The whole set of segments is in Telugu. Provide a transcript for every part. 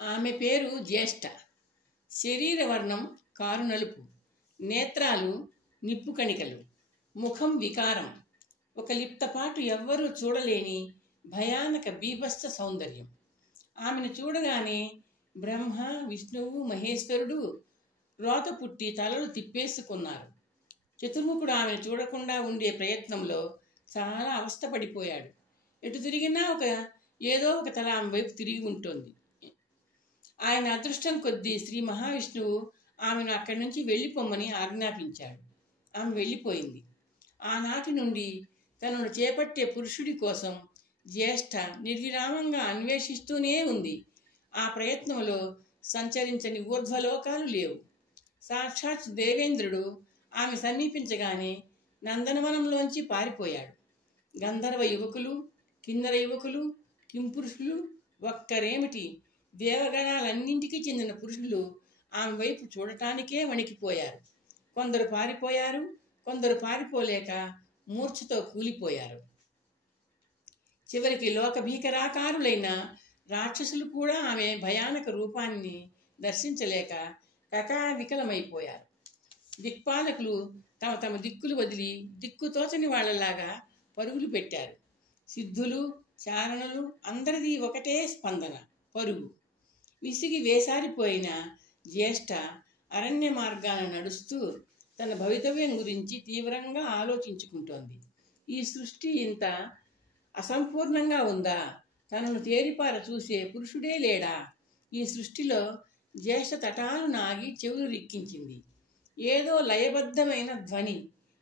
ఆమె పేరు జ్యేష్ఠ. శరీర వర్ణం కారు నలుపు, నేత్రాలు నిప్పు కణికలు, ముఖం వికారం, ఒక లిప్తపాటు ఎవ్వరూ చూడలేని భయానక బీభత్స సౌందర్యం. ఆమెను చూడగానే బ్రహ్మ, విష్ణువు, మహేశ్వరుడు రోత పుట్టి తలలు తిప్పేసుకున్నారు. చతుర్ముఖుడు ఆమెను చూడకుండా ఉండే ప్రయత్నంలో చాలా అవస్థపడిపోయాడు. ఎటు తిరిగినా ఏదో ఒక తల ఆమె వైపు తిరిగి ఉంటుంది. ఆయన అదృష్టం కొద్దీ శ్రీ మహావిష్ణువు ఆమెను అక్కడి నుంచి వెళ్ళిపోమ్మని ఆజ్ఞాపించాడు. ఆమె వెళ్ళిపోయింది. ఆనాటి నుండి తనను చేపట్టే పురుషుడి కోసం జ్యేష్ఠ నిర్విరామంగా అన్వేషిస్తూనే ఉంది. ఆ ప్రయత్నంలో సంచరించని ఊర్ధ్వలోకాలు లేవు. సాక్షాత్ దేవేంద్రుడు ఆమె సమీపించగానే నందనవనంలోంచి పారిపోయాడు. గంధర్వ యువకులు, కిన్నర యువకులు, కింపురుషులు, ఒక్కరేమిటి దేవగణాలన్నింటికి చెందిన పురుషులు ఆమె వైపు చూడటానికే వణికిపోయారు. కొందరు పారిపోయారు, కొందరు పారిపోలేక మూర్ఛతో కూలిపోయారు. చివరికి లోకభీకరాకారులైన రాక్షసులు కూడా ఆమె భయానక రూపాన్ని దర్శించలేక కకావికలమైపోయారు. దిక్పాలకులు తమ తమ దిక్కులు వదిలి దిక్కుతోచని వాళ్లలాగా పరుగులు పెట్టారు. సిద్ధులు, చారణులు అందరిది ఒకటే స్పందన, పరుగు. విసిగి వేసారిపోయిన జ్యేష్ఠ అరణ్య మార్గాన నడుస్తూ తన భవితవ్యం గురించి తీవ్రంగా ఆలోచించుకుంటోంది. ఈ సృష్టి ఇంత అసంపూర్ణంగా ఉందా? తనను తేరిపార చూసే పురుషుడే లేడా? ఈ సృష్టిలో జ్యేష్ఠ తటాలను ఆగి చెవులు రిక్కించింది. ఏదో లయబద్ధమైన ధ్వని,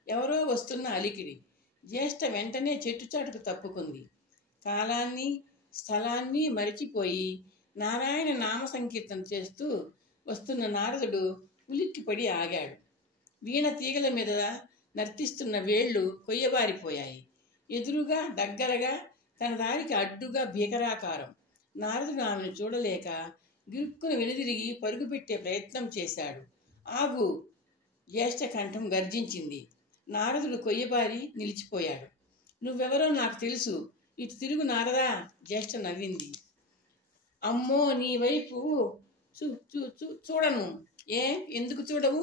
ఎవరో వస్తున్న అలికిడి. జ్యేష్ఠ వెంటనే చెట్టుచాటుకు తప్పుకుంది. కాలాన్ని స్థలాన్ని మరిచిపోయి నారాయణ నామ సంకీర్తన చేస్తూ వస్తున్న నారదుడు ఉలిక్కిపడి ఆగాడు. వీణ తీగల మీద నర్తిస్తున్న వేళ్లు కొయ్యబారిపోయాయి. ఎదురుగా దగ్గరగా తన దారికి అడ్డుగా భీకరాకారం. నారదుడు ఆమెను చూడలేక గిరుక్కును వెనుదిరిగి పరుగుపెట్టే ప్రయత్నం చేశాడు. ఆగు! జ్యేష్ఠ కంఠం గర్జించింది. నారదుడు కొయ్యబారి నిలిచిపోయాడు. నువ్వెవరో నాకు తెలుసు, ఇటు తిరుగు నారదా! జ్యేష్ఠ నవ్వింది. అమ్మో, నీ వైపు చూడను. ఎందుకు చూడవు?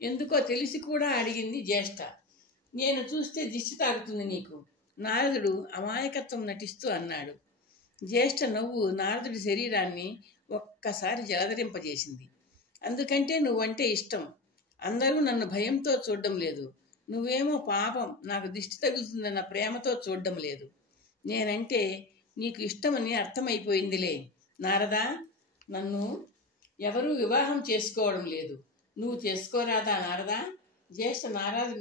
ఎందుకో తెలిసి కూడా అడిగింది జ్యేష్ఠ. నేను చూస్తే దిష్టి తాకుతుంది నీకు, నారదుడు అమాయకత్వం నటిస్తూ అన్నాడు. జ్యేష్ఠ నవ్వు నారదుడి శరీరాన్ని ఒక్కసారి జలధరింపజేసింది. అందుకంటే నువ్వంటే ఇష్టం. అందరూ నన్ను భయంతో చూడడం లేదు. నువ్వేమో పాపం నాకు దిష్టి తగులుతుందన్న ప్రేమతో చూడడం లేదు. నేనంటే నీకు ఇష్టమని అర్థమైపోయిందిలే నారదా. నన్ను ఎవరూ వివాహం చేసుకోవడం లేదు. నువ్వు చేసుకోరాదా నారదా? జ్యేష్ఠ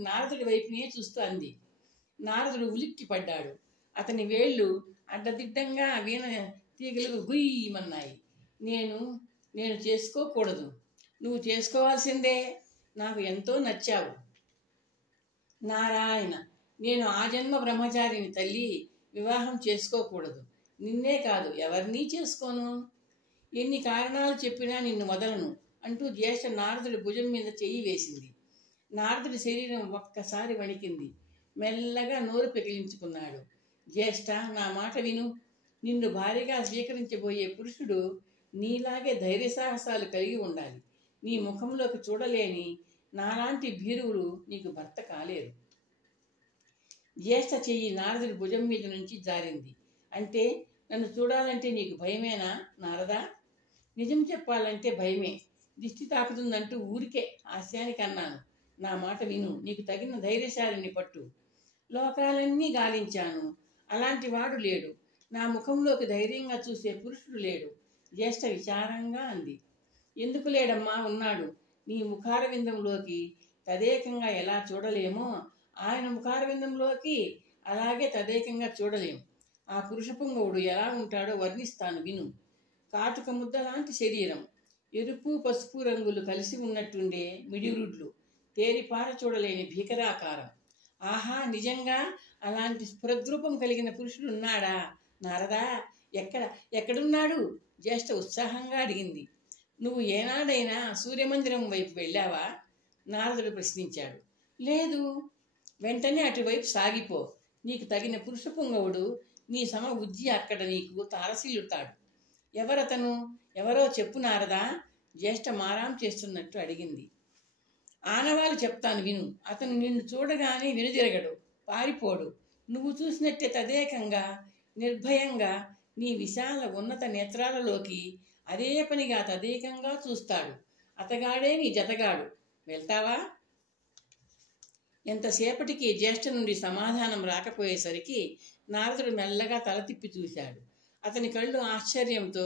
నారదుడి వైపునే చూస్తూ అంది. నారదుడు ఉలిక్కి పడ్డాడు. అతని వేళ్ళు అడ్డదిడ్డంగా వీణ తీగలకు గుయ్యమన్నాయి. నేను చేసుకోకూడదు. నువ్వు చేసుకోవాల్సిందే. నాకు ఎంతో నచ్చావు నారాయణ. నేను ఆ జన్మ బ్రహ్మచారిని తల్లి. వివాహం చేసుకోకూడదు. నిన్నే కాదు, ఎవరినీ చేసుకోను. ఎన్ని కారణాలు చెప్పినా నిన్ను వదలను అంటూ జ్యేష్ఠ నారదుడి భుజం మీద చెయ్యి వేసింది. నారదుడి శరీరం ఒక్కసారి వణికింది. మెల్లగా నోరు పెకిలించుకున్నాడు. జ్యేష్ఠ, నా మాట విను. నిన్ను భార్యగా స్వీకరించబోయే పురుషుడు నీలాగే ధైర్య సాహసాలు కలిగి ఉండాలి. నీ ముఖంలోకి చూడలేని నాలాంటి భీరువులు నీకు భర్త కాలేరు. జ్యేష్ఠ చెయ్యి నారదుడి భుజం మీద నుంచి జారింది. అంటే నన్ను చూడాలంటే నీకు భయమేనా నారదా? నిజం చెప్పాలంటే భయమే. దిష్టి తాకుతుందంటూ ఊరికే హాస్యానికి అన్నాను. నా మాట విను. నీకు తగిన ధైర్యశాలిని పట్టు. లోకాలన్నీ గాలించాను, అలాంటి వాడు లేడు. నా ముఖంలోకి ధైర్యంగా చూసే పురుషుడు లేడు. జ్యేష్ఠ విచారంగా అంది. ఎందుకు లేడమ్మా? ఉన్నాడు. నీ ముఖారవిందంలోకి తదేకంగా ఎలా చూడలేమో ఆయన ముఖారవిందంలోకి అలాగే తదేకంగా చూడలేము. ఆ పురుష పుంగవుడు ఎలా ఉంటాడో వర్ణిస్తాను విను. కాటుక ముద్ద లాంటి శరీరం, ఎరుపు పసుపు రంగులు కలిసి ఉన్నట్టుండే మిడిరుడ్లు, తేరిపార చూడలేని భీకరాకారం. ఆహా, నిజంగా అలాంటి స్ఫురద్రూపం కలిగిన పురుషుడు ఉన్నాడా నారదా? ఎక్కడున్నాడు? జ్యేష్ఠ ఉత్సాహంగా అడిగింది. నువ్వు ఏనాడైనా సూర్యమందిరం వైపు వెళ్ళావా? నారదుడు ప్రశ్నించాడు. లేదు. వెంటనే అటువైపు సాగిపో. నీకు తగిన పురుష పుంగవుడు నీ సమ ఉజ్జి అక్కడ నీకు తారసిల్లుతాడు. ఎవరతను? ఎవరో చెప్పు నారదా, జ్యేష్ఠ మారాం చేస్తున్నట్టు అడిగింది. ఆనవాలు చెప్తాను విను. అతను నిన్ను చూడగానే వెనుదిరగడు, పారిపోడు. నువ్వు చూసినట్టే తదేకంగా, నిర్భయంగా నీ విశాల ఉన్నత నేత్రాలలోకి అదే పనిగా తదేకంగా చూస్తాడు. అతగాడే నీ జతగాడు. వెళ్తావా? ఎంతసేపటికి జ్యేష్ఠ నుండి సమాధానం రాకపోయేసరికి నారదుడు మెల్లగా తల తిప్పి చూశాడు. అతని కళ్ళు ఆశ్చర్యంతో,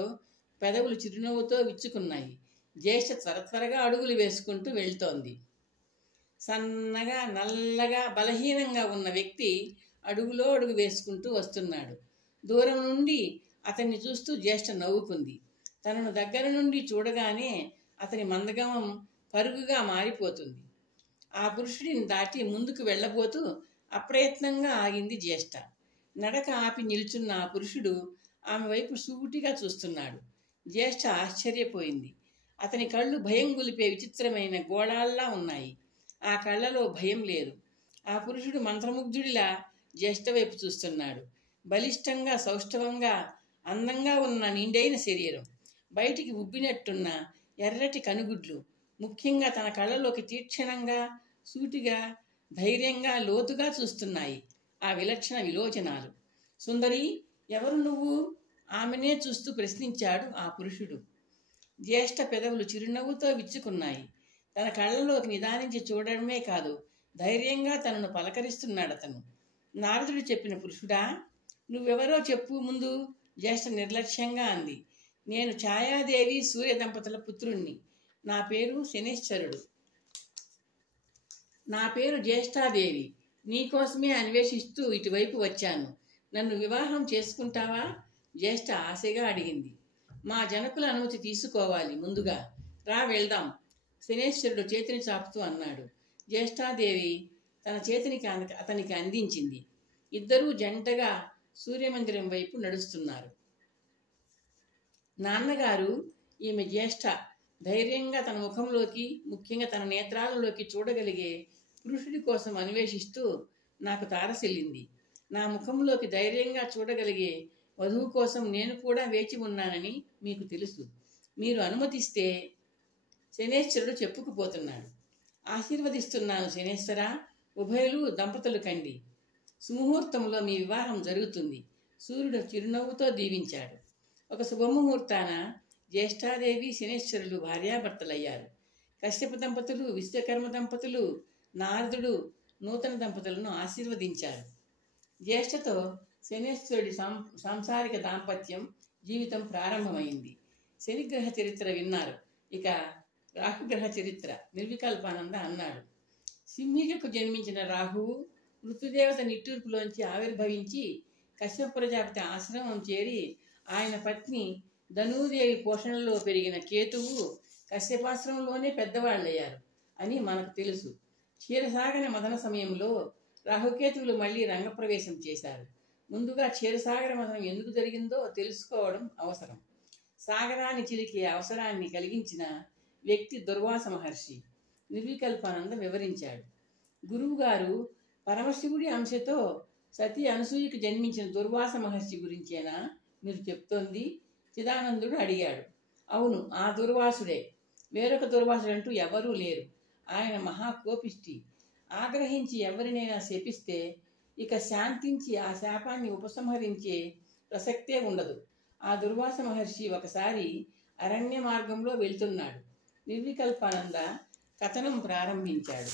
పెదవులు చిరునవ్వుతో విచ్చుకున్నాయి. జ్యేష్ఠ త్వరగా అడుగులు వేసుకుంటూ వెళ్తోంది. సన్నగా, నల్లగా, బలహీనంగా ఉన్న వ్యక్తి అడుగులో అడుగు వేసుకుంటూ వస్తున్నాడు. దూరం నుండి అతన్ని చూస్తూ జ్యేష్ఠ నవ్వుకుంది. తనను దగ్గర నుండి చూడగానే అతని మందగమం పరుగుగా మారిపోతుంది. ఆ పురుషుడిని దాటి ముందుకు వెళ్ళబోతూ అప్రయత్నంగా ఆగింది జ్యేష్ఠ. నడక ఆపి నిల్చున్న ఆ పురుషుడు ఆమె వైపు సూటిగా చూస్తున్నాడు. జ్యేష్ఠ ఆశ్చర్యపోయింది. అతని కళ్ళు భయం గొలిపే విచిత్రమైన గోళాల్లా ఉన్నాయి. ఆ కళ్ళలో భయం లేదు. ఆ పురుషుడు మంత్రముగ్ధుడిలా జ్యేష్ఠ వైపు చూస్తున్నాడు. బలిష్టంగా, సౌష్ఠవంగా, అందంగా ఉన్న నిండైన శరీరం, బయటికి ఉబ్బినట్టున్న ఎర్రటి కనుగుడ్లు, ముఖ్యంగా తన కళ్ళలోకి తీక్షణంగా, సూటిగా, ధైర్యంగా, లోతుగా చూస్తున్నాయి ఆ విలక్షణ విలోచనాలు. సుందరి, ఎవరు నువ్వు? ఆమెనే చూస్తూ ప్రశ్నించాడు ఆ పురుషుడు. జ్యేష్ఠ పెదవులు చిరునవ్వుతో విచ్చుకున్నాయి. తన కళ్ళలోకి నిదానించి చూడడమే కాదు, ధైర్యంగా తనను పలకరిస్తున్నాడతను. నారదుడు చెప్పిన పురుషుడా? నువ్వెవరో చెప్పు ముందు, జ్యేష్ఠ నిర్లక్ష్యంగా అంది. నేను ఛాయాదేవి సూర్య దంపతుల పుత్రుణ్ణి. నా పేరు శనేశ్వరుడు. నా పేరు జ్యేష్ఠాదేవి. నీకోసమే అన్వేషిస్తూ ఇటువైపు వచ్చాను. నన్ను వివాహం చేసుకుంటావా? జ్యేష్ఠ ఆశగా అడిగింది. మా జనకుల అనుమతి తీసుకోవాలి ముందుగా. రా వెళ్దాం, శనేశ్వరుడు చేతిని చాపుతూ అన్నాడు. జ్యేష్ఠాదేవి తన చేతిని అతనికి అందించింది. ఇద్దరూ జంటగా సూర్యమందిరం వైపు నడుస్తున్నారు. నాన్నగారు, ఈమె జ్యేష్ఠ. ధైర్యంగా తన ముఖంలోకి, ముఖ్యంగా తన నేత్రాలలోకి చూడగలిగే పురుషుడి కోసం అన్వేషిస్తూ నాకు తారసిల్లింది. నా ముఖంలోకి ధైర్యంగా చూడగలిగే వధువు కోసం నేను కూడా వేచి ఉన్నానని మీకు తెలుసు. మీరు అనుమతిస్తే, శనేశ్వరుడు చెప్పుకుపోతున్నాడు. ఆశీర్వదిస్తున్నాను శనేశ్వర. ఉభయులు దంపతులు కండి. సుముహూర్తంలో మీ వివాహం జరుగుతుంది. సూర్యుడు చిరునవ్వుతో దీవించాడు. ఒక శుభముహూర్తాన జ్యేష్ఠాదేవి శనేశ్వరులు భార్యాభర్తలయ్యారు. కశ్యప దంపతులు, విశ్వకర్మ దంపతులు, నారదుడు నూతన దంపతులను ఆశీర్వదించారు. జ్యేష్ఠతో శనేశ్వరుడి సాంసారిక దాంపత్యం జీవితం ప్రారంభమైంది. శనిగ్రహ చరిత్ర విన్నారు. ఇక రాహుగ్రహ చరిత్ర. నిర్వికల్పానంద అన్నాడు. సింహికకు జన్మించిన రాహువు మృత్యుదేవత నిట్టూర్పులోంచి ఆవిర్భవించి కశ్యప ప్రజాపతి ఆశ్రమం చేరి ఆయన పత్ని ధనూదేవి పోషణలో పెరిగిన కేతువు కశ్యపాశ్రమంలోనే పెద్దవాళ్ళయ్యారు అని మనకు తెలుసు. క్షీరసాగర మదన సమయంలో రాహుకేతువులు మళ్ళీ రంగప్రవేశం చేశారు. ముందుగా క్షీరసాగర మదనం ఎందుకు జరిగిందో తెలుసుకోవడం అవసరం. సాగరాన్ని చిలికే అవసరాన్ని కలిగించిన వ్యక్తి దుర్వాస మహర్షి. నిర్వికల్పానంద వివరించాడు. గురువుగారు, పరమశివుడి అంశతో సతీ అనసూయకు జన్మించిన దుర్వాస మహర్షి గురించేనా మీరు చెప్తోంది? చిదానందుడు అడిగాడు. అవును, ఆ దుర్వాసుడే. వేరొక దుర్వాసుడంటూ ఎవరూ లేరు. ఆయన మహాకోపిష్టి. ఆగ్రహించి ఎవరినైనా శపిస్తే ఇక శాంతించి ఆ శాపాన్ని ఉపసంహరించే ప్రసక్తే ఉండదు. ఆ దుర్వాస మహర్షి ఒకసారి అరణ్య మార్గంలో వెళ్తున్నాడు. నిర్వికల్పానంద కథనం ప్రారంభించాడు.